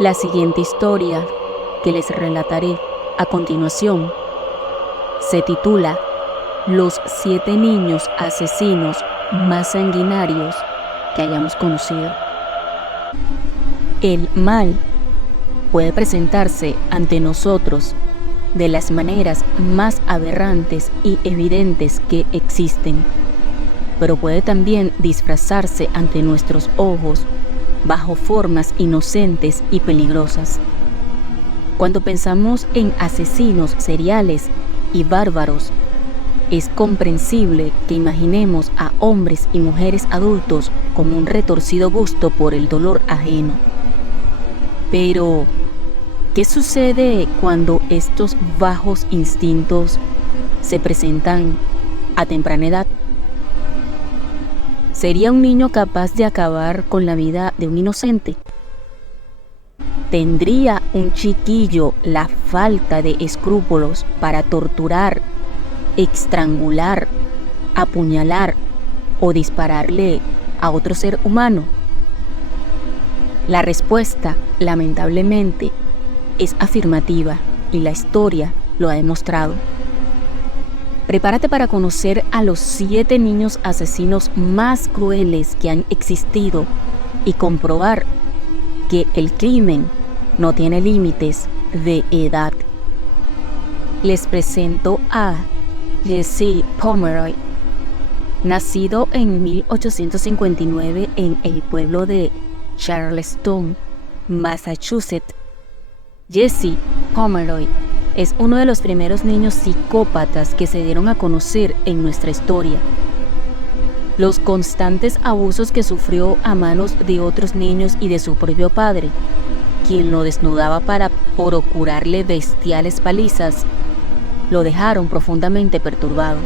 La siguiente historia que les relataré a continuación se titula Los 7 niños asesinos más sanguinarios que hayamos conocido. El mal puede presentarse ante nosotros de las maneras más aberrantes y evidentes que existen, pero puede también disfrazarse ante nuestros ojos bajo formas inocentes y peligrosas. Cuando pensamos en asesinos seriales y bárbaros, es comprensible que imaginemos a hombres y mujeres adultos con un retorcido gusto por el dolor ajeno. Pero, ¿qué sucede cuando estos bajos instintos se presentan a temprana edad? ¿Sería un niño capaz de acabar con la vida de un inocente? ¿Tendría un chiquillo la falta de escrúpulos para torturar, estrangular, apuñalar o dispararle a otro ser humano? La respuesta, lamentablemente, es afirmativa y la historia lo ha demostrado. Prepárate para conocer a los 7 niños asesinos más crueles que han existido y comprobar que el crimen no tiene límites de edad. Les presento a Jesse Pomeroy, nacido en 1859 en el pueblo de Charlestown, Massachusetts. Jesse Pomeroy es uno de los primeros niños psicópatas que se dieron a conocer en nuestra historia. Los constantes abusos que sufrió a manos de otros niños y de su propio padre, quien lo desnudaba para procurarle bestiales palizas, lo dejaron profundamente perturbado.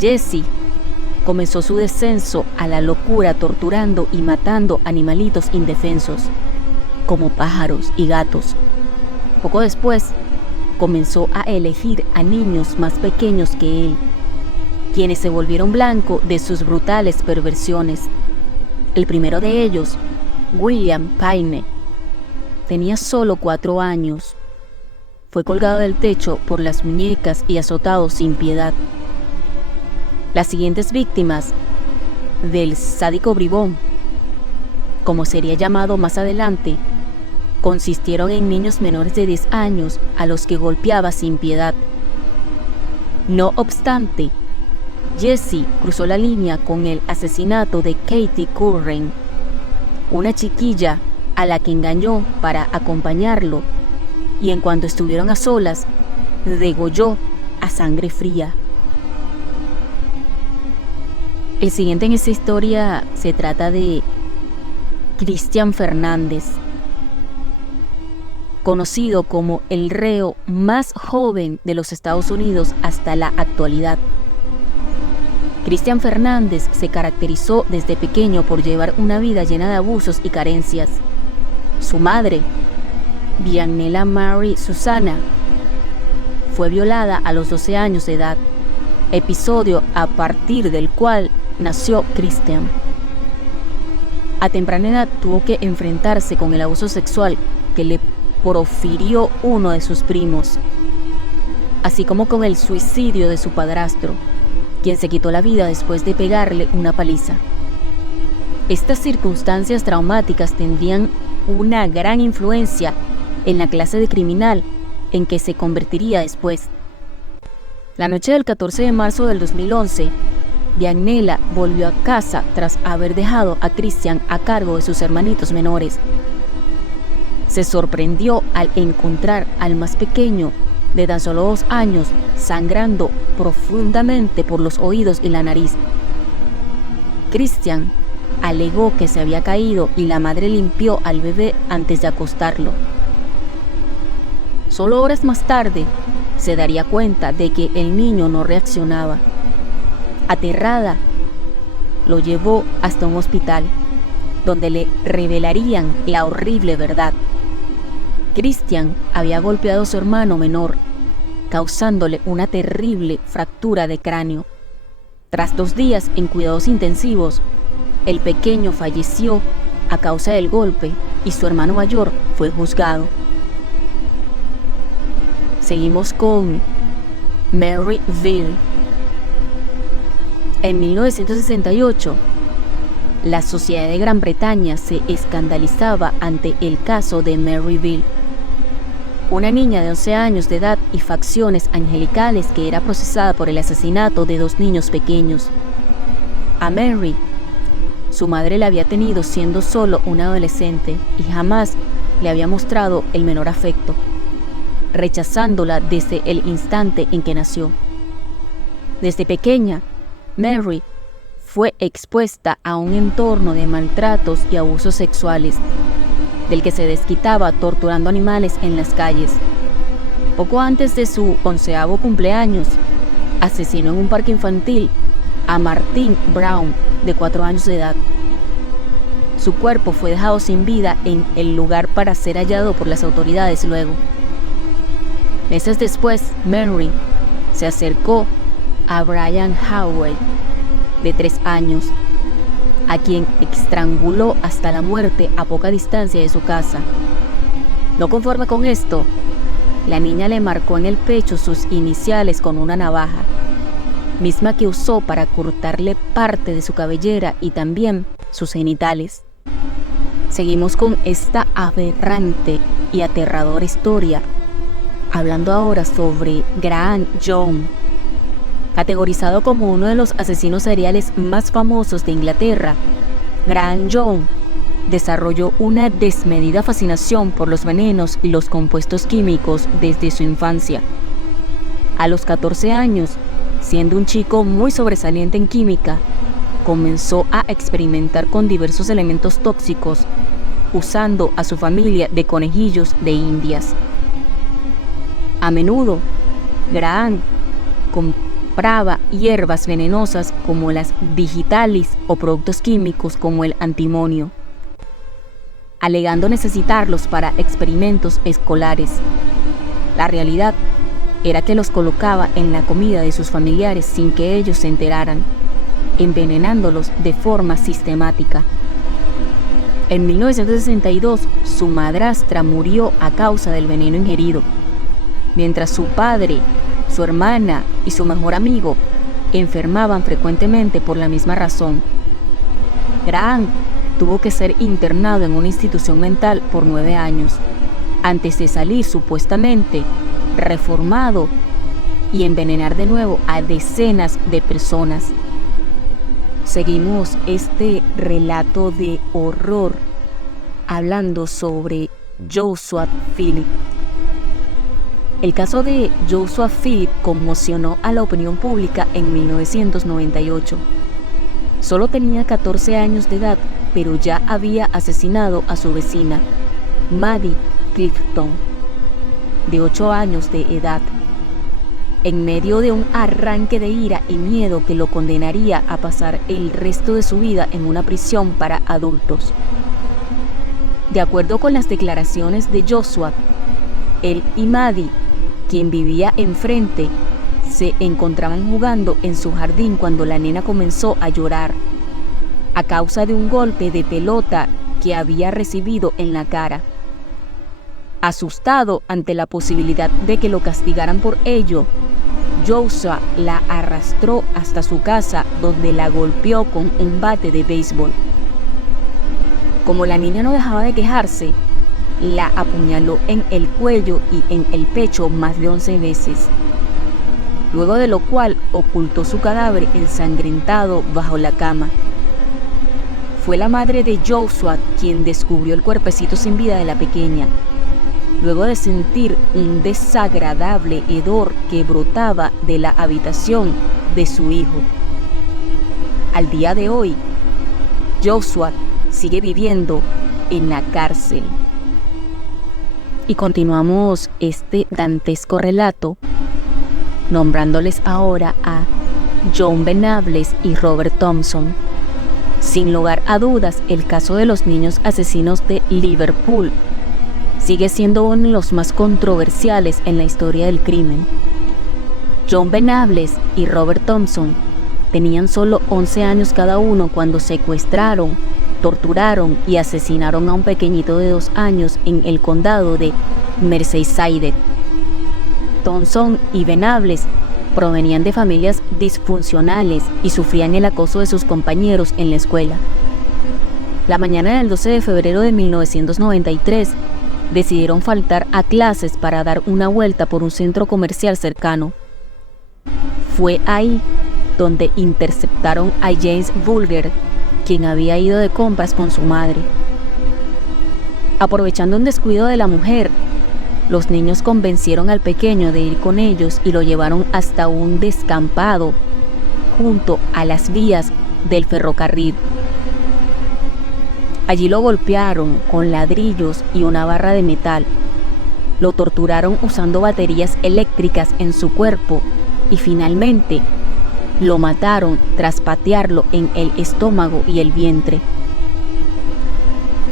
Jesse comenzó su descenso a la locura torturando y matando animalitos indefensos, como pájaros y gatos. Poco después, comenzó a elegir a niños más pequeños que él, quienes se volvieron blanco de sus brutales perversiones. El primero de ellos, William Payne, tenía solo 4 años. Fue colgado del techo por las muñecas y azotado sin piedad. Las siguientes víctimas del sádico bribón, como sería llamado más adelante, consistieron en niños menores de 10 años a los que golpeaba sin piedad. No obstante, Jesse cruzó la línea con el asesinato de Katie Curran, una chiquilla a la que engañó para acompañarlo, y en cuanto estuvieron a solas, degolló a sangre fría. El siguiente en esta historia se trata de Christian Fernández, conocido como el reo más joven de los Estados Unidos hasta la actualidad. Christian Fernández se caracterizó desde pequeño por llevar una vida llena de abusos y carencias. Su madre, Vianela Mary Susana, fue violada a los 12 años de edad, episodio a partir del cual nació Christian. A temprana edad tuvo que enfrentarse con el abuso sexual que le profirió uno de sus primos, así como con el suicidio de su padrastro, quien se quitó la vida después de pegarle una paliza. Estas circunstancias traumáticas tendrían una gran influencia en la clase de criminal en que se convertiría después. La noche del 14 de marzo del 2011, Vianela volvió a casa tras haber dejado a Christian a cargo de sus hermanitos menores. Se sorprendió al encontrar al más pequeño, de tan solo 2 años, sangrando profundamente por los oídos y la nariz. Christian alegó que se había caído y la madre limpió al bebé antes de acostarlo. Solo horas más tarde, se daría cuenta de que el niño no reaccionaba. Aterrada, lo llevó hasta un hospital, donde le revelarían la horrible verdad. Christian había golpeado a su hermano menor, causándole una terrible fractura de cráneo. Tras 2 días en cuidados intensivos, el pequeño falleció a causa del golpe y su hermano mayor fue juzgado. Seguimos con Maryville. En 1968, la sociedad de Gran Bretaña se escandalizaba ante el caso de Maryville, una niña de 11 años de edad y facciones angelicales que era procesada por el asesinato de 2 niños pequeños. A Mary, su madre la había tenido siendo solo una adolescente y jamás le había mostrado el menor afecto, rechazándola desde el instante en que nació. Desde pequeña, Mary fue expuesta a un entorno de maltratos y abusos sexuales, del que se desquitaba torturando animales en las calles. Poco antes de su 11º cumpleaños, asesinó en un parque infantil a Martin Brown, de 4 años de edad. Su cuerpo fue dejado sin vida en el lugar para ser hallado por las autoridades luego. Meses después, Mary se acercó a Brian Howey, de 3 años, a quien estranguló hasta la muerte a poca distancia de su casa. No conforme con esto, la niña le marcó en el pecho sus iniciales con una navaja, misma que usó para cortarle parte de su cabellera y también sus genitales. Seguimos con esta aberrante y aterradora historia, hablando ahora sobre Graham Young. Categorizado como uno de los asesinos seriales más famosos de Inglaterra, Graham Young desarrolló una desmedida fascinación por los venenos y los compuestos químicos desde su infancia. A los 14 años, siendo un chico muy sobresaliente en química, comenzó a experimentar con diversos elementos tóxicos, usando a su familia de conejillos de indias. A menudo, Graham compraba hierbas venenosas como las digitalis o productos químicos como el antimonio, alegando necesitarlos para experimentos escolares. La realidad era que los colocaba en la comida de sus familiares sin que ellos se enteraran, envenenándolos de forma sistemática. En 1962, su madrastra murió a causa del veneno ingerido, mientras su padre, su hermana y su mejor amigo enfermaban frecuentemente por la misma razón. Graham tuvo que ser internado en una institución mental por 9 años, antes de salir supuestamente reformado y envenenar de nuevo a decenas de personas. Seguimos este relato de horror hablando sobre Joshua Philip. El caso de Joshua Philip conmocionó a la opinión pública en 1998. Solo tenía 14 años de edad, pero ya había asesinado a su vecina, Maddie Clifton, de 8 años de edad, en medio de un arranque de ira y miedo que lo condenaría a pasar el resto de su vida en una prisión para adultos. De acuerdo con las declaraciones de Joshua, él y Maddie, quien vivía enfrente, se encontraban jugando en su jardín cuando la nena comenzó a llorar, a causa de un golpe de pelota que había recibido en la cara. Asustado ante la posibilidad de que lo castigaran por ello, Joshua la arrastró hasta su casa, donde la golpeó con un bate de béisbol. Como la niña no dejaba de quejarse, la apuñaló en el cuello y en el pecho más de 11 veces, luego de lo cual ocultó su cadáver ensangrentado bajo la cama. Fue la madre de Joshua quien descubrió el cuerpecito sin vida de la pequeña, luego de sentir un desagradable hedor que brotaba de la habitación de su hijo. Al día de hoy, Joshua sigue viviendo en la cárcel. Y continuamos este dantesco relato nombrándoles ahora a John Venables y Robert Thompson. Sin lugar a dudas, el caso de los niños asesinos de Liverpool sigue siendo uno de los más controversiales en la historia del crimen. John Venables y Robert Thompson tenían solo 11 años cada uno cuando secuestraron torturaron y asesinaron a un pequeñito de 2 años en el condado de Merseyside. Thompson y Venables provenían de familias disfuncionales y sufrían el acoso de sus compañeros en la escuela. La mañana del 12 de febrero de 1993, decidieron faltar a clases para dar una vuelta por un centro comercial cercano. Fue ahí donde interceptaron a James Bulger, quien había ido de compras con su madre. Aprovechando un descuido de la mujer, los niños convencieron al pequeño de ir con ellos y lo llevaron hasta un descampado junto a las vías del ferrocarril. Allí lo golpearon con ladrillos y una barra de metal. Lo torturaron usando baterías eléctricas en su cuerpo y finalmente lo mataron tras patearlo en el estómago y el vientre,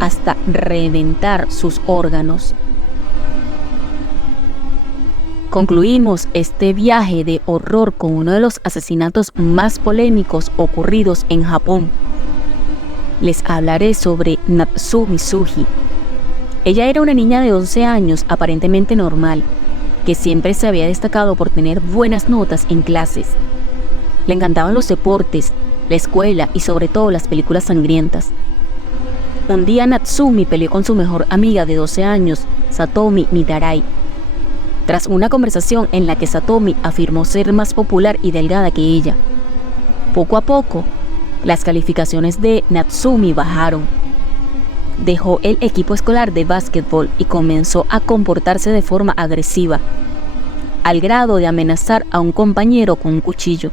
hasta reventar sus órganos. Concluimos este viaje de horror con uno de los asesinatos más polémicos ocurridos en Japón. Les hablaré sobre Natsumi Tsuji. Ella era una niña de 11 años aparentemente normal, que siempre se había destacado por tener buenas notas en clases. Le encantaban los deportes, la escuela y sobre todo las películas sangrientas. Un día Natsumi peleó con su mejor amiga de 12 años, Satomi Mitarai. Tras una conversación en la que Satomi afirmó ser más popular y delgada que ella. Poco a poco, las calificaciones de Natsumi bajaron. Dejó el equipo escolar de básquetbol y comenzó a comportarse de forma agresiva, al grado de amenazar a un compañero con un cuchillo.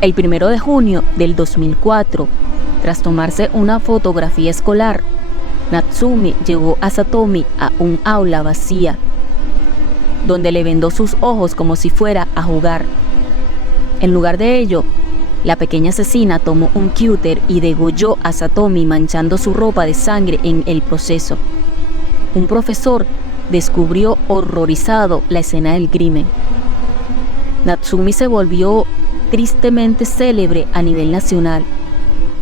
El 1 de junio del 2004, tras tomarse una fotografía escolar, Natsumi llevó a Satomi a un aula vacía, donde le vendó sus ojos como si fuera a jugar. En lugar de ello, la pequeña asesina tomó un cúter y degolló a Satomi manchando su ropa de sangre en el proceso. Un profesor descubrió horrorizado la escena del crimen. Natsumi se volvió tristemente célebre a nivel nacional.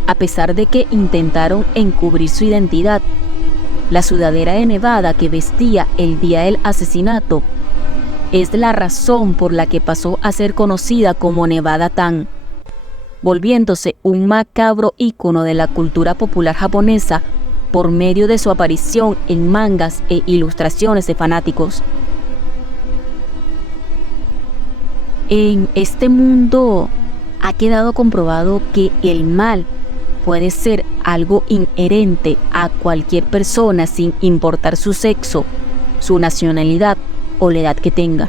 A pesar de que intentaron encubrir su identidad, la sudadera de Nevada que vestía el día del asesinato es la razón por la que pasó a ser conocida como Nevada Tan, volviéndose un macabro ícono de la cultura popular japonesa por medio de su aparición en mangas e ilustraciones de fanáticos. En este mundo ha quedado comprobado que el mal puede ser algo inherente a cualquier persona sin importar su sexo, su nacionalidad o la edad que tenga.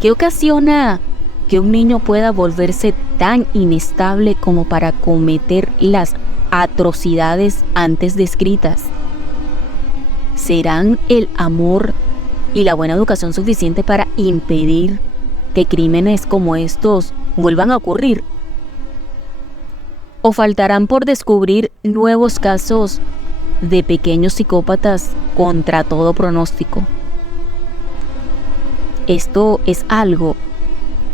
¿Qué ocasiona que un niño pueda volverse tan inestable como para cometer las atrocidades antes descritas? ¿Serán el amor y la buena educación suficiente para impedir que crímenes como estos vuelvan a ocurrir? ¿O faltarán por descubrir nuevos casos de pequeños psicópatas contra todo pronóstico? Esto es algo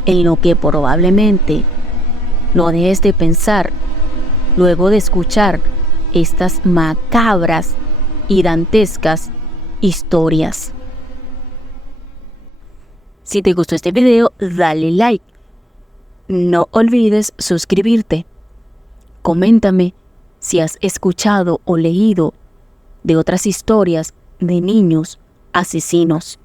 en lo que probablemente no dejes de pensar luego de escuchar estas macabras y dantescas historias. Si te gustó este video, dale like. No olvides suscribirte. Coméntame si has escuchado o leído de otras historias de niños asesinos.